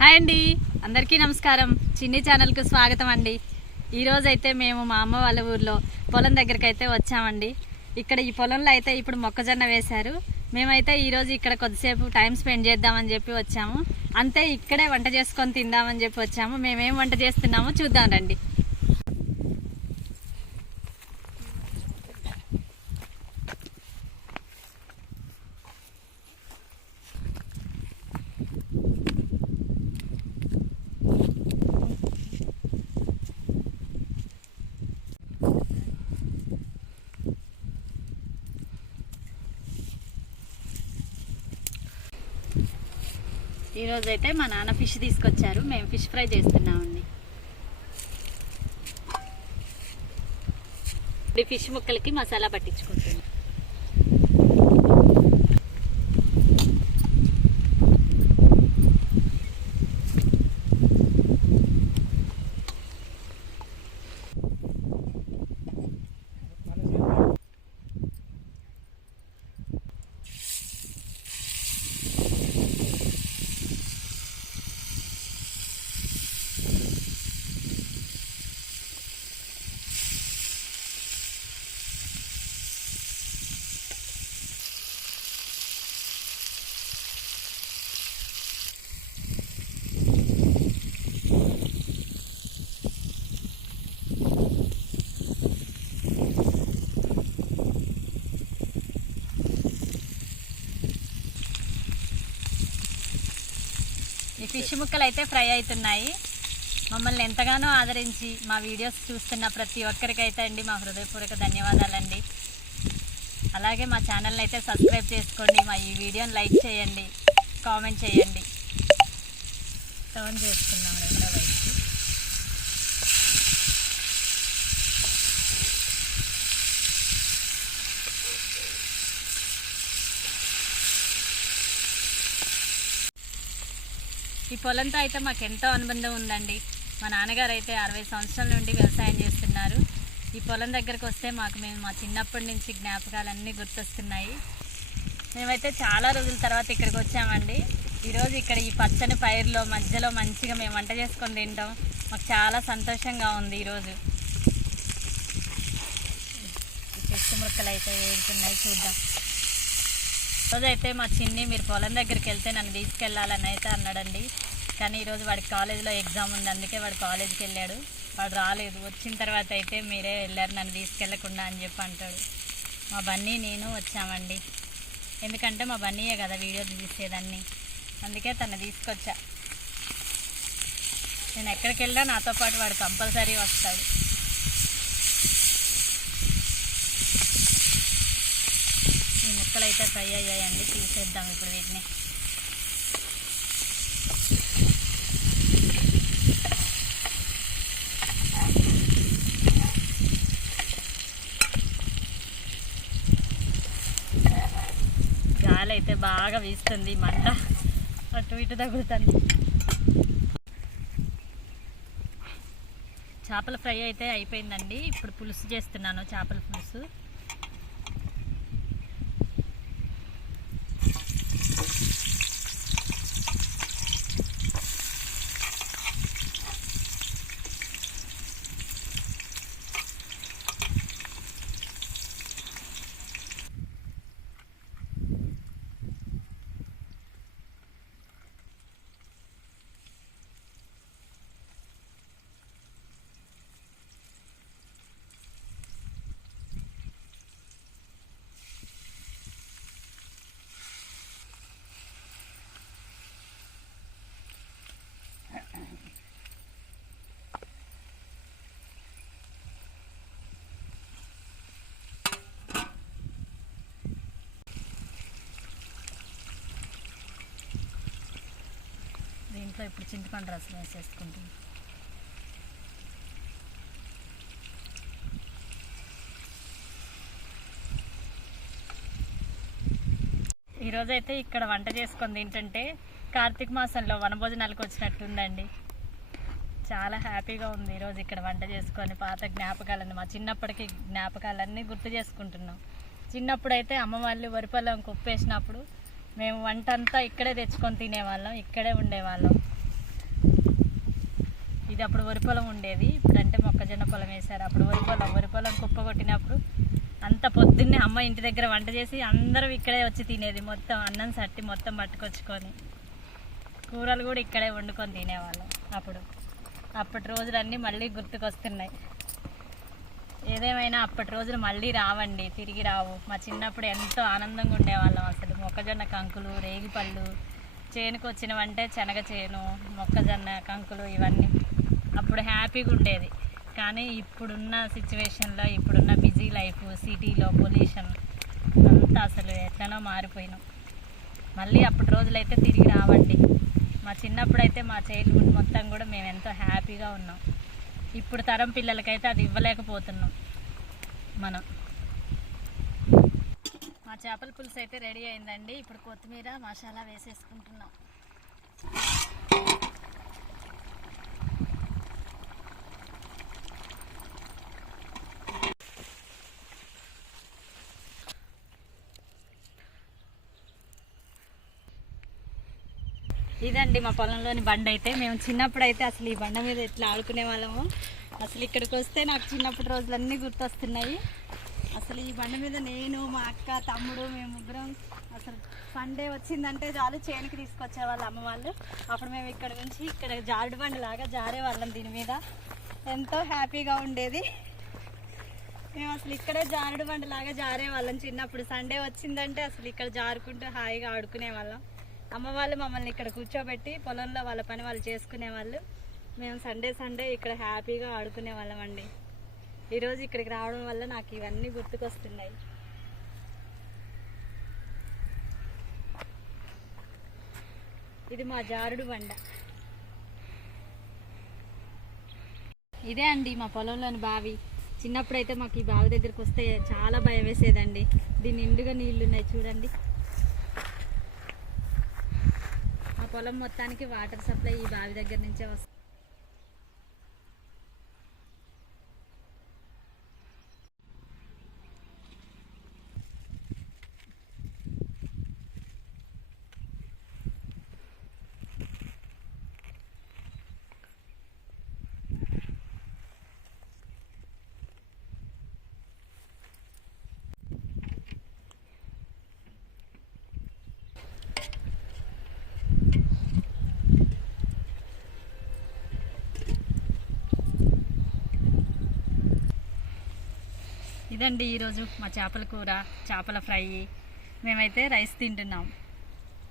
Hi అండి, అందరికీ నమస్కారం. చిన్ని ఛానల్కి స్వాగతం అండి. ఈరోజైతే మేము మా అమ్మ వాళ్ళ ఊర్లో పొలం దగ్గరికి అయితే వచ్చామండి. ఇక్కడ ఈ పొలంలో అయితే ఇప్పుడు మొక్కజొన్న వేశారు. మేమైతే ఈరోజు ఇక్కడ కొద్దిసేపు టైం స్పెండ్ చేద్దామని చెప్పి వచ్చాము. అంతే ఇక్కడే వంట చేసుకొని తిందామని చెప్పి వచ్చాము. మేమేం వంట చేస్తున్నామో చూద్దాం రండి. ఈరోజు అయితే మా నాన్న ఫిష్ తీసుకొచ్చారు. మేము ఫిష్ ఫ్రై చేస్తున్నామండి. ఈ ఫిష్ ముక్కలకి మసాలా పట్టించుకుంటున్నాం. ఈ ఫిష్ ముక్కలు అయితే ఫ్రై అవుతున్నాయి. మమ్మల్ని ఎంతగానో ఆదరించి మా వీడియోస్ చూస్తున్న ప్రతి ఒక్కరికైతే అండి మా హృదయపూర్వక ధన్యవాదాలండి. అలాగే మా ఛానల్ని అయితే సబ్స్క్రైబ్ చేసుకోండి. మా ఈ వీడియోని లైక్ చేయండి, కామెంట్ చేయండి. టర్న్ చేసుకున్నాం రెండో వైపుకి. ఈ పొలంతో అయితే మాకు ఎంతో అనుబంధం ఉందండి. మా నాన్నగారు అయితే 60 సంవత్సరాల నుండి వ్యవసాయం చేస్తున్నారు. ఈ పొలం దగ్గరకు వస్తే మేము మా చిన్నప్పటి నుంచి జ్ఞాపకాలన్నీ గుర్తొస్తున్నాయి. మేమైతే చాలా రోజుల తర్వాత ఇక్కడికి వచ్చామండి. ఈరోజు ఇక్కడ ఈ పచ్చని పైరులో మధ్యలో మంచిగా మేము వంట చేసుకొని తింటాం. మాకు చాలా సంతోషంగా ఉంది. ఈరోజు ఈ చెట్టు ముక్కలు అయితే వేగుతున్నాయి, చూద్దాం. ఈరోజైతే మా చిన్ని మీరు పొలం దగ్గరికి వెళ్తే నన్ను తీసుకెళ్ళాలని అయితే అన్నాడండి. కానీ ఈరోజు వాడికి కాలేజీలో ఎగ్జామ్ ఉంది, అందుకే వాడు కాలేజీకి వెళ్ళాడు. వాడు రాలేదు. వచ్చిన తర్వాత అయితే మీరే వెళ్ళారు నన్ను తీసుకెళ్లకుండా అని చెప్పి అంటాడు. మా బన్నీ నేను వచ్చామండి. ఎందుకంటే మా బన్నీయే కదా వీడియో తీసేదాన్ని, అందుకే తను తీసుకొచ్చా. నేను ఎక్కడికి వెళ్ళినా నాతో పాటు వాడు కంపల్సరీ వస్తాడు. ఈ ముక్కలు అయితే ఫ్రై అయ్యాయండి, తీసేద్దాం ఇప్పుడు వీటిని. గాలి అయితే బాగా వీస్తుంది, మంట అటు ఇటు తగులుతుంది. చేపల ఫ్రై అయితే అయిపోయిందండి. ఇప్పుడు పులుసు చేస్తున్నాను, చేపల పులుసు. లాస్ట్లో ఇప్పుడు చింతపండు రసం వేసేసుకుంటుంది. ఈరోజైతే ఇక్కడ వంట చేసుకుంది ఏంటంటే కార్తీక మాసంలో వనభోజనాలకు వచ్చినట్టుందండి. చాలా హ్యాపీగా ఉంది ఈరోజు ఇక్కడ వంట చేసుకొని. పాత జ్ఞాపకాలన్నీ, మా చిన్నప్పటికి జ్ఞాపకాలన్నీ గుర్తు చేసుకుంటున్నాం. చిన్నప్పుడైతే అమ్మ వాళ్ళు వరి పొలం కుప్పేసినప్పుడు మేము వంట అంతా ఇక్కడే తెచ్చుకొని తినేవాళ్ళం, ఇక్కడే ఉండేవాళ్ళం. ఇది అప్పుడు వరి పొలం ఉండేది, ఇప్పుడంటే మొక్కజొన్న పొలం వేశారు. అప్పుడు వరి పొలం కుప్ప కొట్టినప్పుడు అంత పొద్దున్నే అమ్మ ఇంటి దగ్గర వంట చేసి అందరం ఇక్కడే వచ్చి తినేది. మొత్తం అన్నం సట్టి మొత్తం పట్టుకొచ్చుకొని కూరలు కూడా ఇక్కడే వండుకొని తినేవాళ్ళం. అప్పటి రోజులన్నీ మళ్ళీ గుర్తుకొస్తున్నాయి. ఏదేమైనా అప్పటి రోజులు మళ్ళీ రావండి, తిరిగి రావు. మా చిన్నప్పుడు ఎంతో ఆనందంగా ఉండేవాళ్ళం. అసలు మొక్కజొన్న కంకులు, రేగిపళ్ళు, చేనుకు వచ్చినవంటే శనగ చేను, మొక్కజొన్న కంకులు ఇవన్నీ అప్పుడు హ్యాపీగా ఉండేది. కానీ ఇప్పుడున్న సిచ్యువేషన్లో, ఇప్పుడున్న బిజీ లైఫ్, సిటీలో పొల్యూషన్ అంతా అసలు ఎట్లనో మారిపోయినాం. మళ్ళీ అప్పటి రోజులైతే తిరిగి రావండి. మా చిన్నప్పుడైతే మా చైల్డ్హుడ్ మొత్తం కూడా మేము ఎంతో హ్యాపీగా ఉన్నాం. ఇప్పుడు తరం పిల్లలకైతే అది ఇవ్వలేకపోతున్నాం మనం. మా చేపల పులుసు అయితే రెడీ అయిందండి. ఇప్పుడు కొత్తిమీర మసాలా వేసేసుకుంటున్నాం. ఇదండి మా పొలంలోని బండ. అయితే మేము చిన్నప్పుడు అయితే అసలు ఈ బండ మీద ఎట్లా ఆడుకునే వాళ్ళము. అసలు ఇక్కడికి వస్తే నాకు చిన్నప్పటి రోజులన్నీ గుర్తొస్తున్నాయి. అసలు ఈ బండ మీద నేను, మా అక్క, తమ్ముడు, మేము ముగ్గురం అసలు సండే వచ్చిందంటే చాలు చేనుకి తీసుకొచ్చేవాళ్ళు అమ్మ వాళ్ళు. అప్పుడు మేము ఇక్కడ నుంచి ఇక్కడ జారుడు బండి లాగా జారే వాళ్ళం. దీని మీద ఎంతో హ్యాపీగా ఉండేది. మేము అసలు ఇక్కడే జారుడు బండి లాగా జారే వాళ్ళం చిన్నప్పుడు. సండే వచ్చిందంటే అసలు ఇక్కడ జారుకుంటూ హాయిగా ఆడుకునే వాళ్ళం. అమ్మ వాళ్ళు మమ్మల్ని ఇక్కడ కూర్చోబెట్టి పొలంలో వాళ్ళ పని వాళ్ళు చేసుకునే వాళ్ళు. మేము సండే ఇక్కడ హ్యాపీగా ఆడుకునే వాళ్ళం అండి. ఈరోజు ఇక్కడికి రావడం వల్ల నాకు ఇవన్నీ గుర్తుకొస్తున్నాయి. ఇది మా జారుడు బండ. ఇదే అండి మా పొలంలోని బావి. చిన్నప్పుడైతే మాకు ఈ బావి దగ్గరికి వస్తే చాలా భయం వేసేదండి. దీని నిండుగా నీళ్లు ఉన్నాయి చూడండి. ఆ పొలం మొత్తానికి వాటర్ సప్లై ఈ బావి దగ్గర నుంచే వస్తుంది. ఇదండి ఈరోజు మా చేపల కూర, చేపల ఫ్రై. మేమైతే రైస్ తింటున్నాం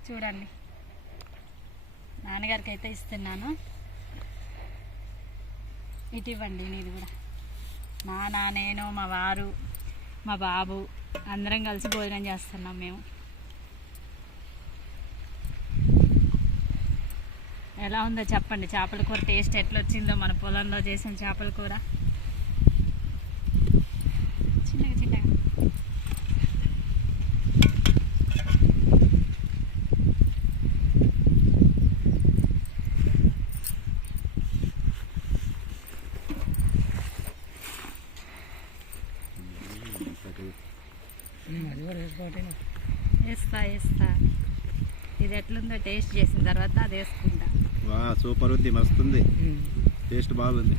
చూడండి. నాన్నగారికి అయితే ఇస్తున్నాను. ఇటు ఇవ్వండి నీది కూడా. నాన్న, నేను, మా వారు, మా బాబు అందరం కలిసి భోజనం చేస్తున్నాం మేము. ఎలా ఉందో చెప్పండి. చేపల కూర టేస్ట్ ఎట్లా వచ్చిందో మన పొలంలో చేసిన చేపల కూర. చిన్నగా వేస్తా. ఇది ఎట్లుందో టేస్ట్ చేసిన తర్వాత అది వేసుకుంటా. సూపర్ ఉంది, మస్తు ఉంది, టేస్ట్ బాగుంది.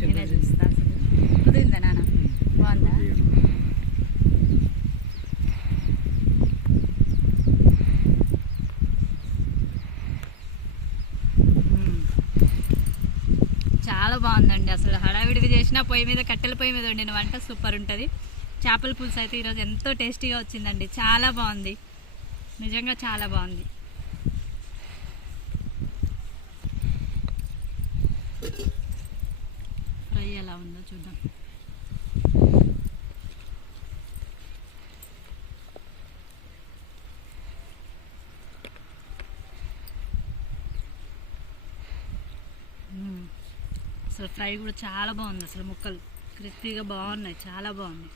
నేనే చూస్తా. అసలు కుదిరిందా నాన్న? బాగుందా? చాలా బాగుందండి. అసలు హడావిడిగా చేసిన పొయ్యి మీద, కట్టెల పొయ్యి మీద వండిన వంట సూపర్ ఉంటుంది. చేపల పులుసు అయితే ఈరోజు ఎంతో టేస్టీగా వచ్చిందండి. చాలా బాగుంది, నిజంగా చాలా బాగుంది. ఫ్రై ఎలా ఉందో చూద్దాం. అసలు ఫ్రై కూడా చాలా బాగుంది. అసలు ముక్కలు క్రిస్పీగా బాగున్నాయి, చాలా బాగున్నాయి.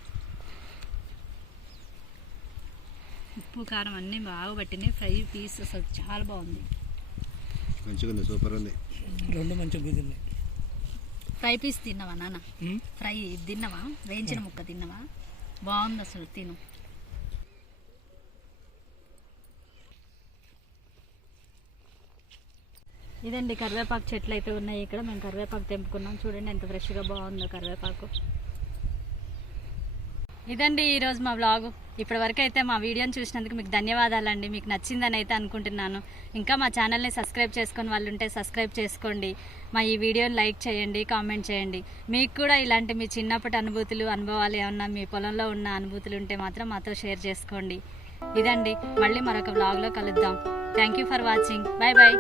ఉప్పు కారం అన్నీ బాగా పట్టినాయి. ఫ్రై పీస్ అసలు చాలా బాగుంది, మంచిగా ఉంది, సూపర్ ఉంది. రెండు మంచిగా కుదిరినాయి. ఫ్రై పీస్ తిన్నావా నాన్న? ఫ్రై తిన్నావా? వేయించిన ముక్క తిన్నావా? బాగుంది అసలు, తిను. ఇదండి కరివేపాకు చెట్లు అయితే ఉన్నాయి ఇక్కడ. మేము కరివేపాకు తెంపుకున్నాం. చూడండి ఎంత ఫ్రెష్గా బాగుందో కరివేపాకు. ఇదండి ఈరోజు మా వ్లాగు. ఇప్పటివరకు అయితే మా వీడియోని చూసినందుకు మీకు ధన్యవాదాలండి. మీకు నచ్చిందని అయితే అనుకుంటున్నాను. ఇంకా మా ఛానల్ని సబ్స్క్రైబ్ చేసుకొని వాళ్ళు ఉంటే సబ్స్క్రైబ్ చేసుకోండి. మా ఈ వీడియోని లైక్ చేయండి, కామెంట్ చేయండి. మీకు కూడా ఇలాంటి మీ చిన్నప్పటి అనుభవాలు ఏమన్నా మీ పొలంలో ఉన్న అనుభూతులు ఉంటే మాత్రం మాతో షేర్ చేసుకోండి. ఇదండి, మళ్ళీ మరొక వ్లాగ్లో కలుద్దాం. Thank you for watching. Bye bye.